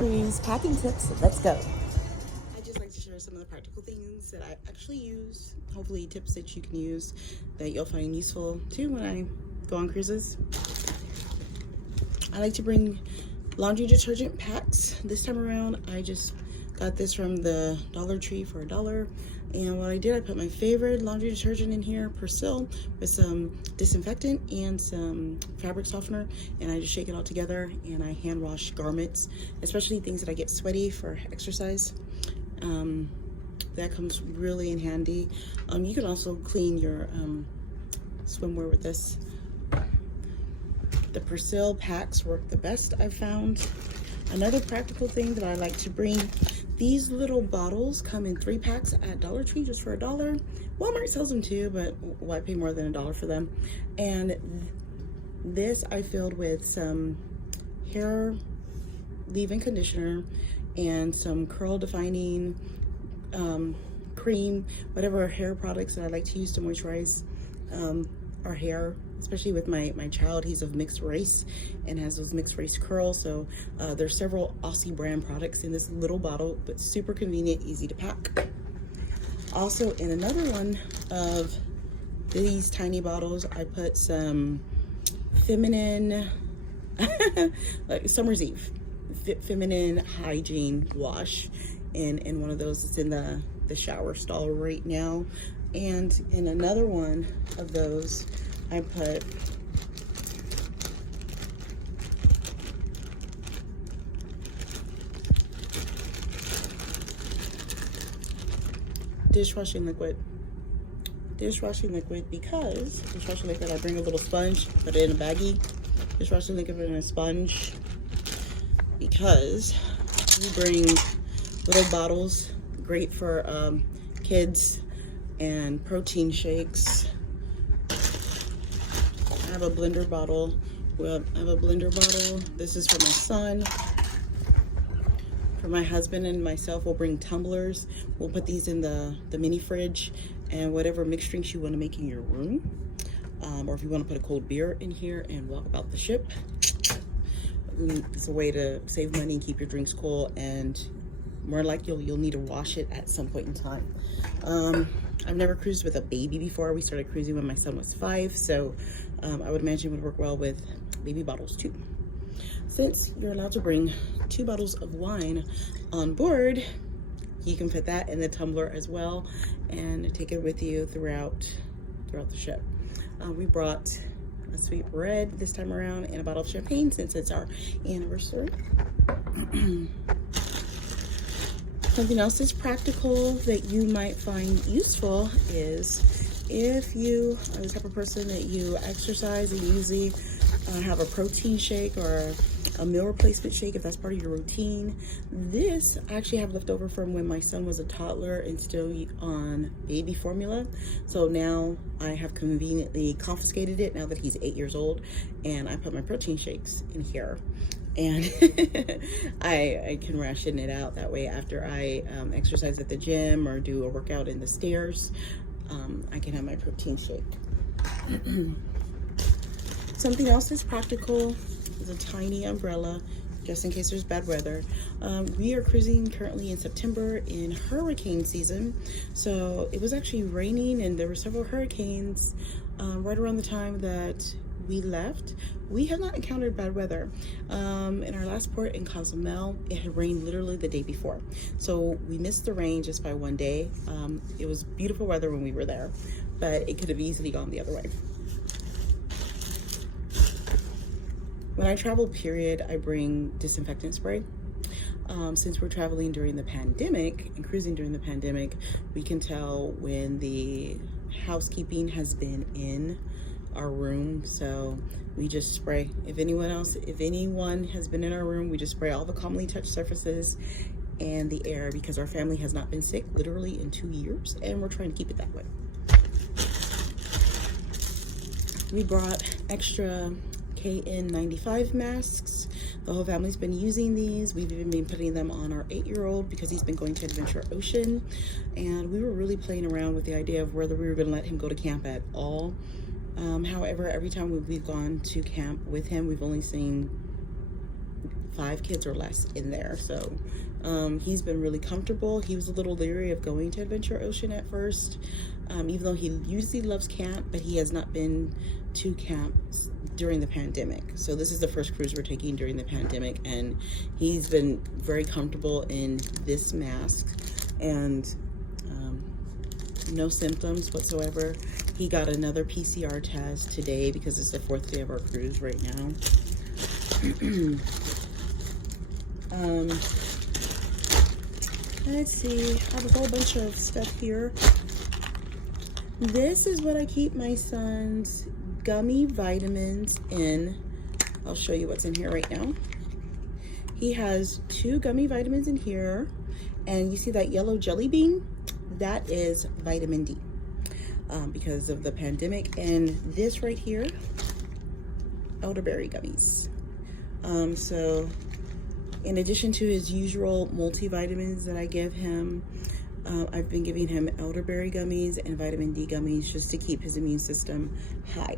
cruise packing tips. Let's go. I just like to share some of the practical things that I actually use, hopefully tips that you can use that you'll find useful too when I go on cruises. I like to bring laundry detergent packs. This time around I just got this from the Dollar Tree for $1, and what I did, I put my favorite laundry detergent in here, Persil, with some disinfectant and some fabric softener, and I just shake it all together and I hand wash garments, especially things that I get sweaty for exercise. That comes really in handy. You can also clean your swimwear with this. The Persil packs work the best, I've found. Another practical thing that I like to bring, these little bottles come in 3 packs at Dollar Tree just for $1. Walmart sells them too, but why pay more than $1 for them? And this I filled with some hair leave-in conditioner and some curl defining cream, whatever hair products that I like to use to moisturize our hair, especially with my child. He's of mixed race and has those mixed race curls, so there's several Aussie brand products in this little bottle, but super convenient, easy to pack. Also, in another one of these tiny bottles, I put some feminine like summer's eve feminine hygiene wash in one of those. It's in the shower stall right now. And in another one of those, I put dishwashing liquid because dishwashing liquid, I bring a little sponge, put it in a baggie. Dishwashing liquid in a sponge because you bring little bottles, great for kids, and protein shakes. I have a blender bottle. This is for my son. For my husband and myself, we'll bring tumblers. We'll put these in the mini fridge, and whatever mixed drinks you want to make in your room, or if you want to put a cold beer in here and walk about the ship. It's a way to save money and keep your drinks cool, and more like you'll need to wash it at some point in time. I've never cruised with a baby before. We started cruising when my son was 5, so I would imagine it would work well with baby bottles too. Since you're allowed to bring 2 bottles of wine on board, you can put that in the tumbler as well and take it with you throughout the ship. We brought a sweet red this time around and a bottle of champagne since it's our anniversary. Something else that's practical that you might find useful is if you are the type of person that you exercise and usually have a protein shake or a meal replacement shake, if that's part of your routine. This I actually have left over from when my son was a toddler and still on baby formula. So now I have conveniently confiscated it now that he's 8 years old, and I put my protein shakes in here. And I can ration it out that way after I exercise at the gym or do a workout in the stairs. I can have my protein shake. Something else that's practical is a tiny umbrella just in case there's bad weather. We are cruising currently in September in hurricane season, so it was actually raining and there were several hurricanes right around the time that we left. We have not encountered bad weather. In our last port in Cozumel, it had rained literally the day before, so we missed the rain just by 1 day. It was beautiful weather when we were there, but it could have easily gone the other way. When I travel, period, I bring disinfectant spray. Since we're traveling during the pandemic and cruising during the pandemic, we can tell when the housekeeping has been in our room, so we just spray. If anyone has been in our room, we just spray all the commonly touched surfaces and the air, because our family has not been sick literally in 2 years, and we're trying to keep it that way. We brought extra KN95 masks. The whole family's been using these. We've even been putting them on our 8-year-old because he's been going to Adventure Ocean, and we were really playing around with the idea of whether we were going to let him go to camp at all. However, every time we've gone to camp with him, we've only seen 5 kids or less in there. So he's been really comfortable. He was a little leery of going to Adventure Ocean at first, even though he usually loves camp, but he has not been to camps during the pandemic. So this is the first cruise we're taking during the pandemic, and he's been very comfortable in this mask and no symptoms whatsoever. He got another PCR test today because it's the 4th day of our cruise right now. Let's see, I have a whole bunch of stuff here. This is what I keep my son's gummy vitamins in. I'll show you what's in here right now. He has 2 gummy vitamins in here, and you see that yellow jelly bean? That is vitamin D because of the pandemic. And this right here, elderberry gummies. So in addition to his usual multivitamins that I give him, I've been giving him elderberry gummies and vitamin D gummies just to keep his immune system high.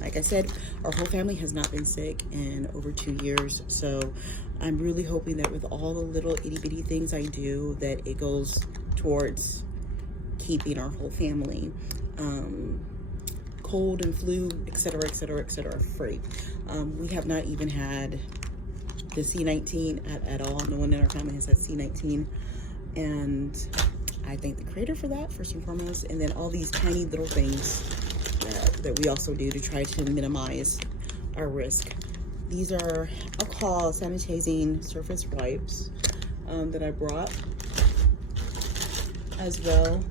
Like I said, our whole family has not been sick in over 2 years. So I'm really hoping that with all the little itty bitty things I do, that it goes towards keeping our whole family cold and flu, etc., etc., etc., free. We have not even had the C19 at all. No one in our family has had C19, and I thank the Creator for that, first and foremost. And then all these tiny little things that we also do to try to minimize our risk. These are alcohol sanitizing surface wipes that I brought as well.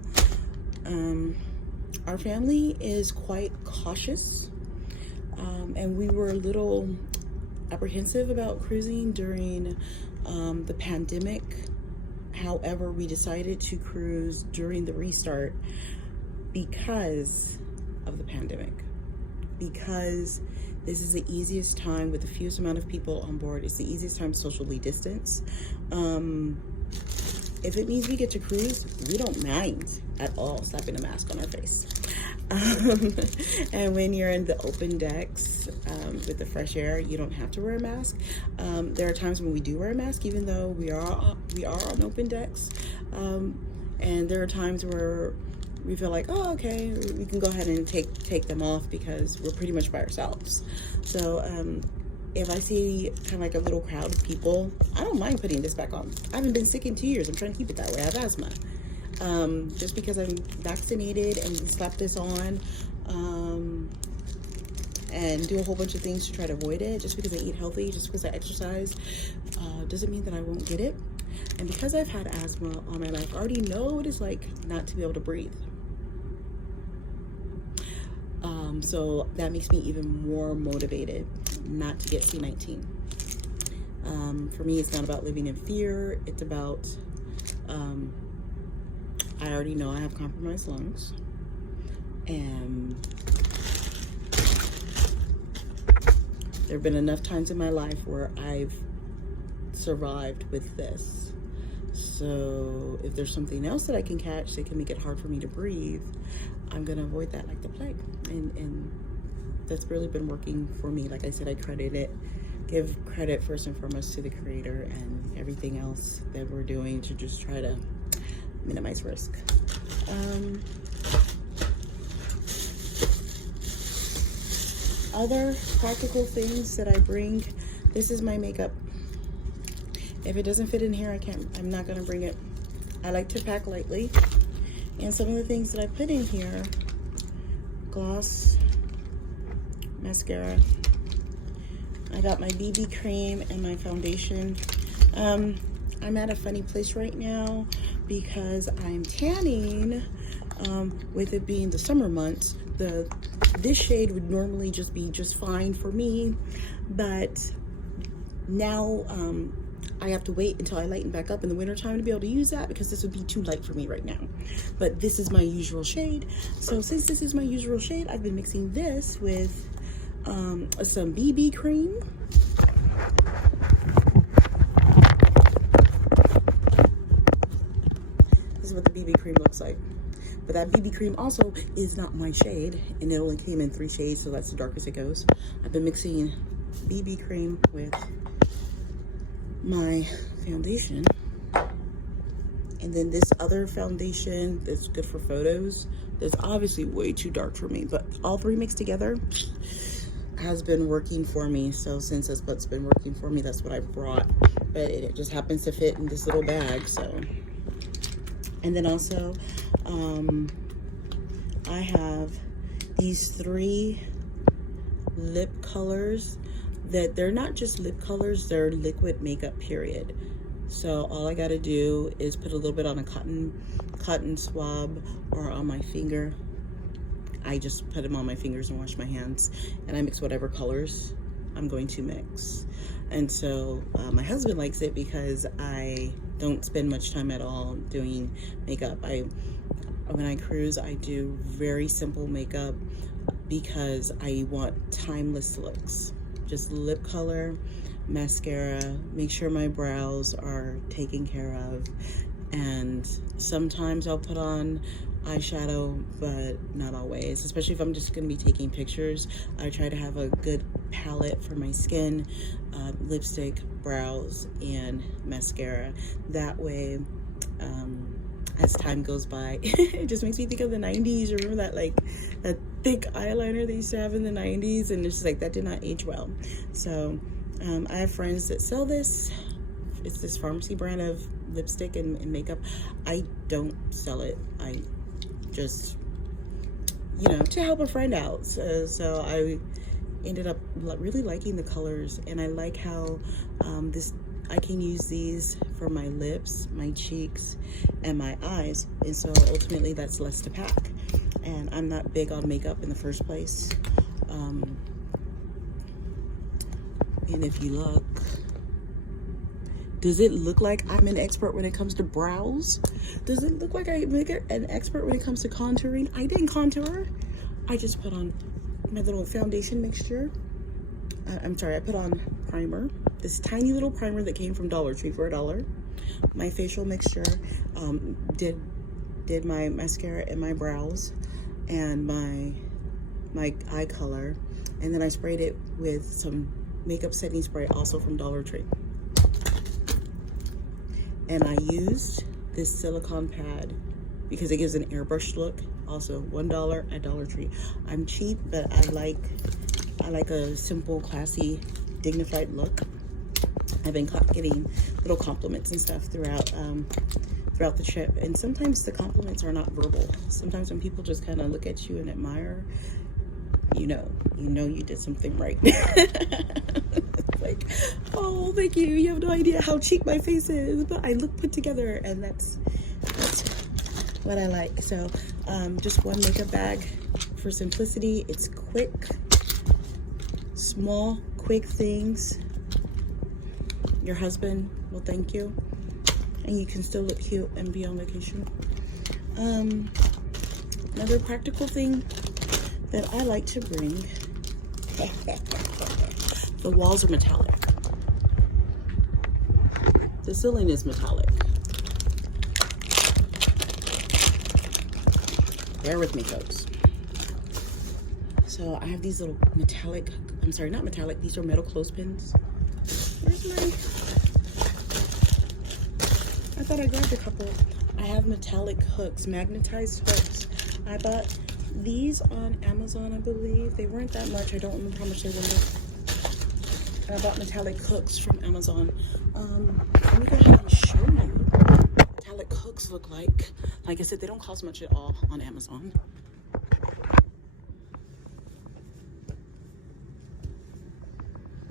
Our family is quite cautious, and we were a little apprehensive about cruising during the pandemic. However, we decided to cruise during the restart because of the pandemic, because this is the easiest time with the fewest amount of people on board. It's the easiest time to socially distance. If it means we get to cruise, we don't mind at all slapping a mask on our face. And when you're in the open decks with the fresh air, you don't have to wear a mask. There are times when we do wear a mask, even though we are on open decks. And there are times where we feel like, oh, okay, we can go ahead and take them off because we're pretty much by ourselves. So if I see kind of like a little crowd of people, I don't mind putting this back on. I haven't been sick in 2 years. I'm trying to keep it that way. I have asthma. Just because I'm vaccinated and slap this on and do a whole bunch of things to try to avoid it, just because I eat healthy, just because I exercise, doesn't mean that I won't get it. And because I've had asthma on my life, I already know what it's like not to be able to breathe. So that makes me even more motivated not to get C19. For me, it's not about living in fear. It's about, I already know I have compromised lungs. And there have been enough times in my life where I've survived with this. So if there's something else that I can catch that can make it hard for me to breathe, I'm gonna avoid that like the plague. And that's really been working for me. Like I said, I give credit first and foremost to the Creator and everything else that we're doing to just try to minimize risk. Other practical things that I bring, this is my makeup. If it doesn't fit in here, I'm not gonna bring it. I like to pack lightly. And some of the things that I put in here, gloss, mascara. I got my BB cream and my foundation. I'm at a funny place right now because I'm tanning. With it being the summer months, this shade would normally just be just fine for me, but now I have to wait until I lighten back up in the wintertime to be able to use that, because this would be too light for me right now. But this is my usual shade. So since this is my usual shade, I've been mixing this with some BB cream. This is what the BB cream looks like. But that BB cream also is not my shade, and it only came in 3 shades, so that's the darkest it goes. I've been mixing BB cream with my foundation. And then this other foundation that's good for photos, that's obviously way too dark for me, but all three mixed together has been working for me. So since that's what's been working for me, that's what I brought. But it just happens to fit in this little bag, so. And then also, I have these 3 lip colors that they're not just lip colors, they're liquid makeup, period. So all I gotta do is put a little bit on a cotton swab or on my finger. I just put them on my fingers and wash my hands, and I mix whatever colors I'm going to mix. And so my husband likes it because I don't spend much time at all doing makeup. When I cruise, I do very simple makeup because I want timeless looks. Just lip color, mascara, make sure my brows are taken care of, and sometimes I'll put on eyeshadow, but not always, especially if I'm just going to be taking pictures. I try to have a good palette for my skin, lipstick, brows, and mascara. That way, as time goes by, it just makes me think of the 90s. Remember that, like, that thick eyeliner they used to have in the 90s, and it's just like, that did not age well. So I have friends that sell this. It's this pharmacy brand of lipstick and makeup. I don't sell it. I just, you know, to help a friend out. So I ended up really liking the colors, and I like how I can use these for my lips, my cheeks, and my eyes, and so ultimately that's less to pack. And I'm not big on makeup in the first place. And if you look, does it look like I'm an expert when it comes to brows? Does it look like I'm an expert when it comes to contouring? I didn't contour. I just put on my little foundation mixture. I'm sorry, I put on primer. This tiny little primer that came from Dollar Tree for $1. My facial mixture, did my mascara and my brows and my eye color. And then I sprayed it with some makeup setting spray, also from Dollar Tree. And I used this silicone pad because it gives an airbrush look. Also $1 at Dollar Tree. I'm cheap, but I like a simple, classy, dignified look. I've been getting little compliments and stuff throughout the trip, and sometimes the compliments are not verbal. Sometimes when people just kind of look at you and admire, you know you did something right. Like, oh, thank you. You have no idea how cheap my face is, but I look put together, and that's what I like. So just one makeup bag for simplicity. It's quick, small, quick things. Your husband will thank you, and you can still look cute and be on vacation. Another practical thing that I like to bring, the walls are metallic. The ceiling is metallic. Bear with me, folks. So I have these little metallic, I'm sorry, not metallic, these are metal clothespins. Where's my, I thought I grabbed a couple. I have metallic hooks, magnetized hooks. I bought these on Amazon, I believe. They weren't that much. I don't remember how much they were. And I bought metallic hooks from Amazon. Let me go ahead and show you what metallic hooks look like. Like I said, they don't cost much at all on Amazon.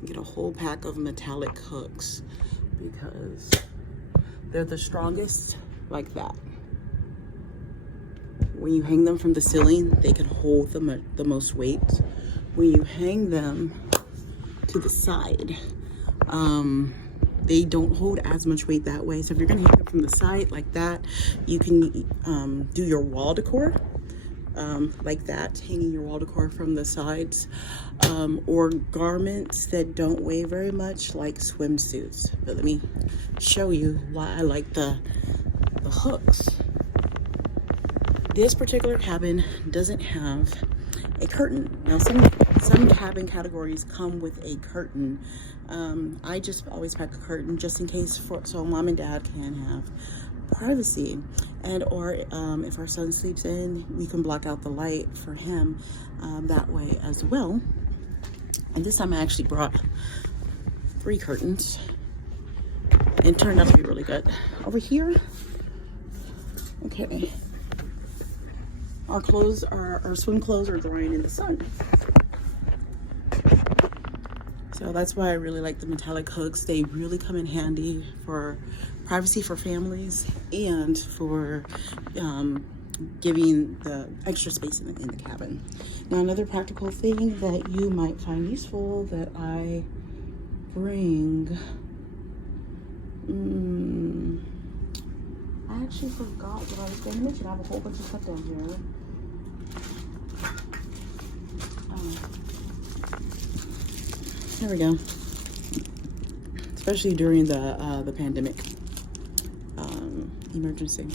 Get a whole pack of metallic hooks because they're the strongest, like that. When you hang them from the ceiling, they can hold the most weight. When you hang them to the side, they don't hold as much weight that way. So if you're gonna hang them from the side like that, you can do your wall decor like that, hanging your wall decor from the sides, or garments that don't weigh very much, like swimsuits. But let me show you why I like the hooks. This particular cabin doesn't have a curtain. Now some cabin categories come with a curtain. I just always pack a curtain just in case, so mom and dad can have privacy, and or if our son sleeps in, we can block out the light for him that way as well. And this time I actually brought 3 curtains. It turned out to be really good. Over here, okay, our swim clothes are drying in the sun. So that's why I really like the metallic hooks. They really come in handy for privacy for families and for giving the extra space in the cabin. Now, another practical thing that you might find useful that I bring, I actually forgot what I was going to mention. I have a whole bunch of stuff down here. There we go. Especially during the pandemic emergency.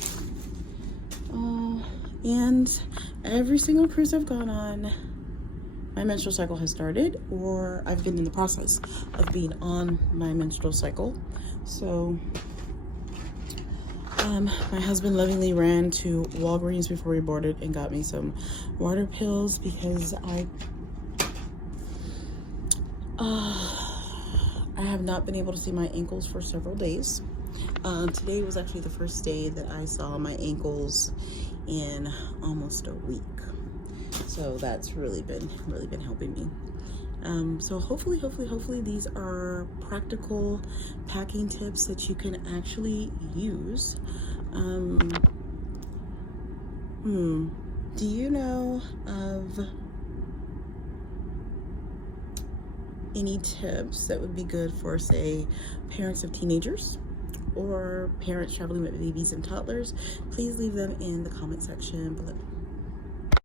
And every single cruise I've gone on, my menstrual cycle has started, or I've been in the process of being on my menstrual cycle. So my husband lovingly ran to Walgreens before we boarded and got me some water pills because I have not been able to see my ankles for several days. Today was actually the first day that I saw my ankles in almost a week. So that's really been helping me. So hopefully these are practical packing tips that you can actually use. Do you know of any tips that would be good for, say, parents of teenagers or parents traveling with babies and toddlers? Please leave them in the comment section below.